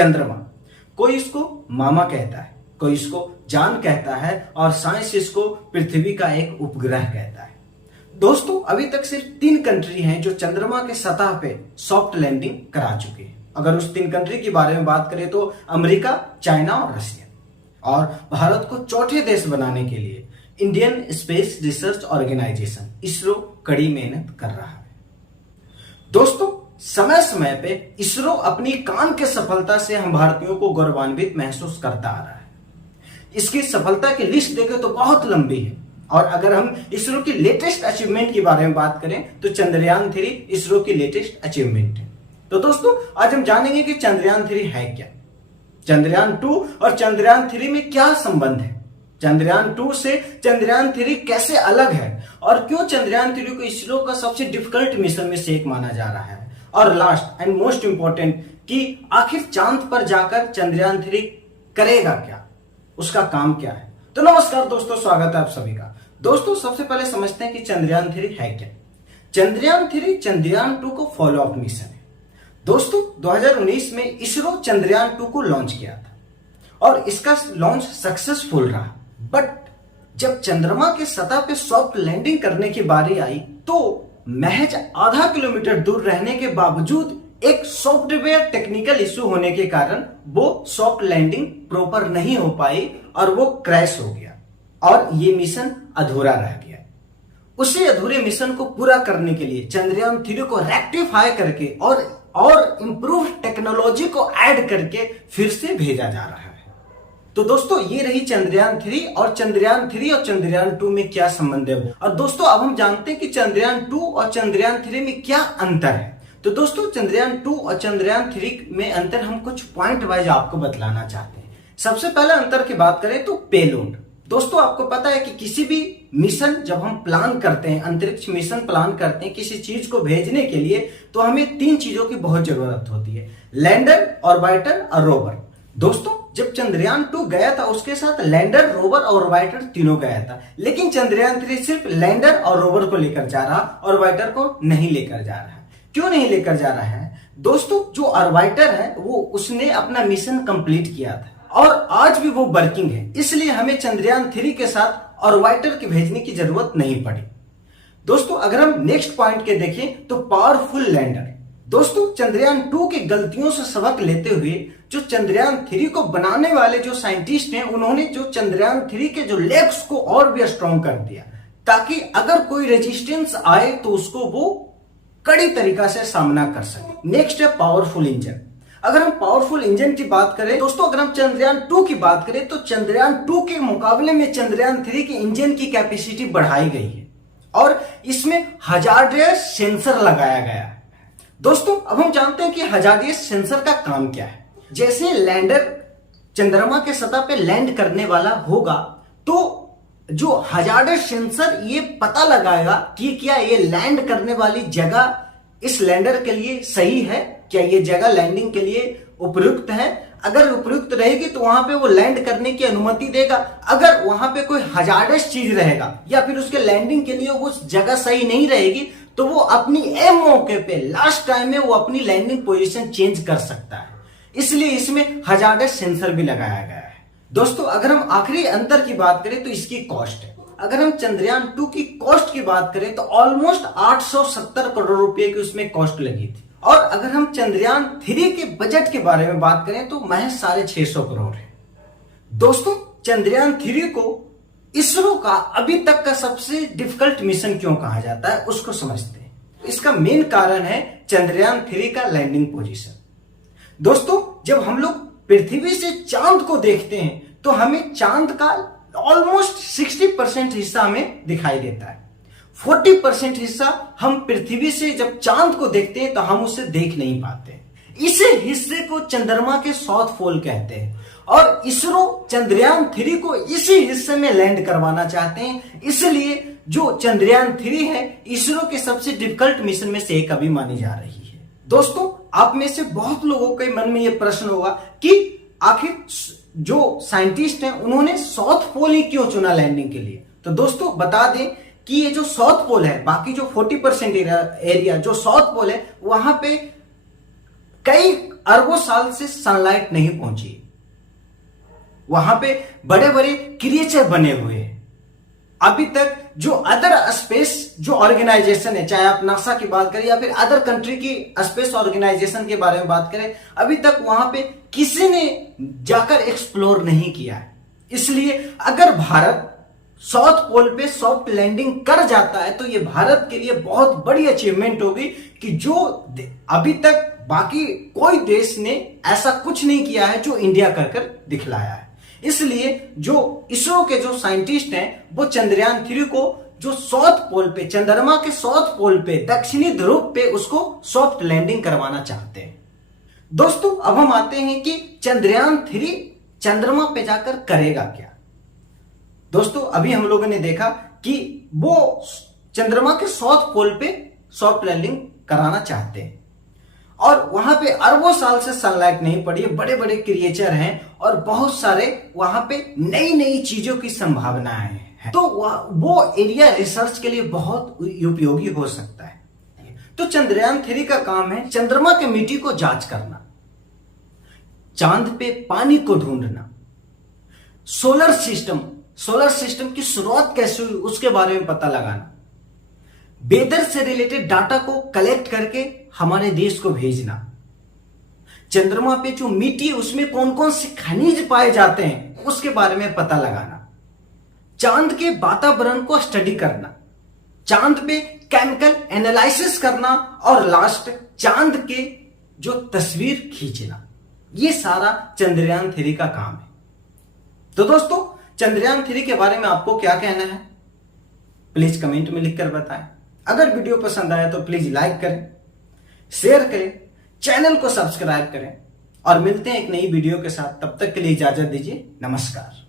चंद्रमा। कोई इसको मामा कहता है, कोई इसको जान कहता है और साइंस इसको पृथ्वी का एक उपग्रह कहता है। दोस्तों, अभी तक सिर्फ 3 कंट्री हैं जो चंद्रमा के सतह पे सॉफ्ट लैंडिंग करा चुके हैं। अगर उस 3 कंट्री के बारे में बात करें तो अमेरिका, चाइना और रशिया। और भारत को चौथे देश बनाने के लिए Indian space research organisation ISRO कड़ी मेहनत कर रहा है। दोस्तों, समय समय पे इसरो अपनी काम की सफलता से हम भारतीयों को गौरवान्वित महसूस करता आ रहा है। इसकी सफलता की लिस्ट देखें तो बहुत लंबी है। और अगर हम इसरो की लेटेस्ट अचीवमेंट के बारे में बात करें तो चंद्रयान 3 इसरो की लेटेस्ट अचीवमेंट है। तो दोस्तों, आज हम जानेंगे कि चंद्रयान 3 है क्या, चंद्रयान 2 और चंद्रयान 3 में क्या संबंध है, चंद्रयान 2 से चंद्रयान 3 कैसे अलग है और क्यों चंद्रयान 3 को इसरो का सबसे डिफिकल्ट मिशन में से एक माना जा रहा है। और लास्ट एंड मोस्ट इंपॉर्टेंट कि आखिर चांद पर जाकर चंद्रयान 3 करेगा क्या, उसका काम क्या है। तो नमस्कार दोस्तों, स्वागत है आप सभी का। दोस्तों, सबसे पहले समझते हैं कि चंद्रयान 3 है क्या। चंद्रयान 3 चंद्रयान 2 को फॉलो अप मिशन है। दोस्तों, 2019 में इसरो चंद्रयान 2 को लॉन्च किया था और इसका लॉन्च सक्सेसफुल रहा। बट जब चंद्रमा के सतह पे सॉफ्ट लैंडिंग करने की बारी आई तो महज आधा किलोमीटर दूर रहने के बावजूद एक सॉफ्टवेयर टेक्निकल इश्यू होने के कारण वो सॉफ्ट लैंडिंग प्रॉपर नहीं हो पाई और वो क्रैश हो गया और ये मिशन अधूरा रह गया। उसी अधूरे मिशन को पूरा करने के लिए चंद्रयान 3 को रेक्टिफाई करके और इंप्रूव टेक्नोलॉजी को ऐड करके फिर से भेजा जा रहा है। तो दोस्तों, ये रही चंद्रयान 3 और चंद्रयान 3 और चंद्रयान 2 में क्या संबंध है। और दोस्तों, अब हम जानते हैं कि चंद्रयान 2 और चंद्रयान 3 में क्या अंतर है। तो दोस्तों, चंद्रयान 2 और चंद्रयान 3 में अंतर हम कुछ पॉइंट वाइज आपको बतलाना चाहते हैं। सबसे पहले अंतर की बात करें तो पेलोड। दोस्तों, आपको पता है कि किसी भी मिशन जब हम प्लान करते हैं, अंतरिक्ष मिशन प्लान करते हैं किसी चीज को भेजने के लिए, तो हमें 3 चीजों की बहुत जरूरत होती है, लैंडर, ऑर्बिटर और रोवर। दोस्तों, जब चंद्रयान 2 गया था उसके साथ लैंडर, रोवर और ऑर्बिटर तीनों गया था। लेकिन चंद्रयान 3 सिर्फ लैंडर और रोवर को लेकर जा रहा, ऑर्बिटर को नहीं लेकर जा रहा है। क्यों नहीं लेकर जा रहा है? दोस्तों, जो ऑर्बिटर है वो उसने अपना मिशन कंप्लीट किया था और आज भी वो वर्किंग है, इसलिए हमें चंद्रयान 3 के साथ ऑर्बिटर की भेजने की जरूरत नहीं पड़ी। दोस्तों, अगर हम नेक्स्ट पॉइंट के देखें तो पावरफुल लैंडर। दोस्तों, चंद्रयान 2 की गलतियों से सबक लेते हुए जो चंद्रयान 3 को बनाने वाले जो साइंटिस्ट हैं, उन्होंने जो चंद्रयान 3 के जो लेग्स को और भी स्ट्रॉन्ग कर दिया ताकि अगर कोई रेजिस्टेंस आए तो उसको वो कड़ी तरीका से सामना कर सके। नेक्स्ट है पावरफुल इंजन। अगर हम पावरफुल इंजन की बात करें दोस्तों, अगर हम चंद्रयान 2 की बात करें तो चंद्रयान 2 के मुकाबले में चंद्रयान 3 के इंजन की कैपेसिटी बढ़ाई गई है और इसमें हजार्डियस सेंसर लगाया गया है। दोस्तों, अब हम जानते हैं कि हजार्डियस सेंसर का काम क्या है। जैसे लैंडर चंद्रमा के सतह पे लैंड करने वाला होगा तो जो हजार्डियस सेंसर ये पता लगाएगा कि क्या ये लैंड करने वाली जगह इस लैंडर के लिए सही है, क्या ये जगह लैंडिंग के लिए उपयुक्त है। अगर उपयुक्त रहेगी तो वहां पे वो लैंड करने की अनुमति देगा। अगर वहां पे कोई हजार्डियस चीज रहेगा या फिर उसके लैंडिंग के लिए वो जगह सही नहीं रहेगी तो वो अपनी एम मौके पे लास्ट टाइम में वो अपनी लैंडिंग पोजीशन चेंज कर सकता है। इसलिए इसमें हजार्डियस सेंसर भी लगाया गया है। दोस्तों, अगर हम आखिरी अंतर की बात करें तो इसकी कॉस्ट है। अगर हम चंद्रयान 2 की कॉस्ट की बात करें तो ऑलमोस्ट 870 करोड़ रुपए की उसमें कॉस्ट लगी थी और अगर हम चंद्रयान 3 के बजट के बारे में बात करें तो महज 650 करोड़ है। दोस्तों, चंद्रयान 3 को इसरो का अभी तक का सबसे डिफिकल्ट मिशन क्यों कहा जाता है उसको समझते हैं। इसका मेन कारण है चंद्रयान 3 का लैंडिंग पोजीशन। दोस्तों, जब हम लोग पृथ्वी से चांद को देखते हैं तो हमें चांद का ऑलमोस्ट 60% हिस्सा हमें दिखाई देता है। 40% हिस्सा हम पृथ्वी से जब चांद को देखते हैं तो हम उसे देख नहीं पाते। इस हिस्से को चंद्रमा के साउथ पोल कहते हैं और इसरो चंद्रयान 3 को इसी हिस्से में लैंड करवाना चाहते हैं। इसलिए जो चंद्रयान 3 है इसरो के सबसे डिफिकल्ट मिशन में से एक अभी मानी जा रही है। दोस्तों, आप में से बहुत लोगों के मन में यह प्रश्न होगा कि आखिर जो साइंटिस्ट हैं उन्होंने साउथ पोल ही क्यों चुना लैंडिंग के लिए। तो दोस्तों, बता दें कि ये जो साउथ पोल है, बाकी जो 40% एरिया जो साउथ पोल है, वहां पे कई अरबों साल से सनलाइट नहीं पहुंची। वहां पे बड़े बड़े क्रिएचर बने हुए हैं। अभी तक जो अदर स्पेस जो ऑर्गेनाइजेशन है, चाहे आप नासा की बात करें या फिर अदर कंट्री की स्पेस ऑर्गेनाइजेशन के बारे में बात करें, अभी तक वहां पे किसी ने जाकर एक्सप्लोर नहीं किया है। इसलिए अगर भारत साउथ पोल पे सॉफ्ट लैंडिंग कर जाता है तो ये भारत के लिए बहुत बड़ी अचीवमेंट होगी कि जो अभी तक बाकी कोई देश ने ऐसा कुछ नहीं किया है जो इंडिया कर दिखलाया है। इसलिए जो इसरो के जो साइंटिस्ट हैं वो चंद्रयान 3 को जो साउथ पोल पे, चंद्रमा के साउथ पोल पे, दक्षिणी ध्रुव पे उसको सॉफ्ट लैंडिंग करवाना चाहते हैं। दोस्तों अब हम आते हैं कि चंद्रयान 3 चंद्रमा पे जाकर करेगा क्या। दोस्तों अभी हम लोगों ने देखा कि वो चंद्रमा के साउथ पोल पे सॉफ्ट लैंडिंग कराना चाहते हैं और वहां पे अरबों साल से सनलाइट नहीं पड़ी है, बड़े बड़े क्रिएचर हैं और बहुत सारे वहां पे नई नई चीजों की संभावनाएं हैं। तो वो एरिया रिसर्च के लिए बहुत उपयोगी हो सकता है। तो चंद्रयान 3 का काम है चंद्रमा के मिट्टी को जांच करना, चांद पे पानी को ढूंढना, सोलर सिस्टम की शुरुआत कैसे हुई उसके बारे में पता लगाना, वेदर से रिलेटेड डाटा को कलेक्ट करके हमारे देश को भेजना, चंद्रमा पे जो मिट्टी है उसमें कौन कौन से खनिज पाए जाते हैं उसके बारे में पता लगाना, चांद के वातावरण को स्टडी करना, चांद पे केमिकल एनालिसिस करना और लास्ट चांद के जो तस्वीर खींचना। ये सारा चंद्रयान 3 का काम है। तो दोस्तों चंद्रयान 3 के बारे में आपको क्या कहना है प्लीज कमेंट में लिखकर बताएं। अगर वीडियो पसंद आया तो प्लीज लाइक करें, शेयर करें, चैनल को सब्सक्राइब करें और मिलते हैं एक नई वीडियो के साथ। तब तक के लिए इजाजत दीजिए। नमस्कार।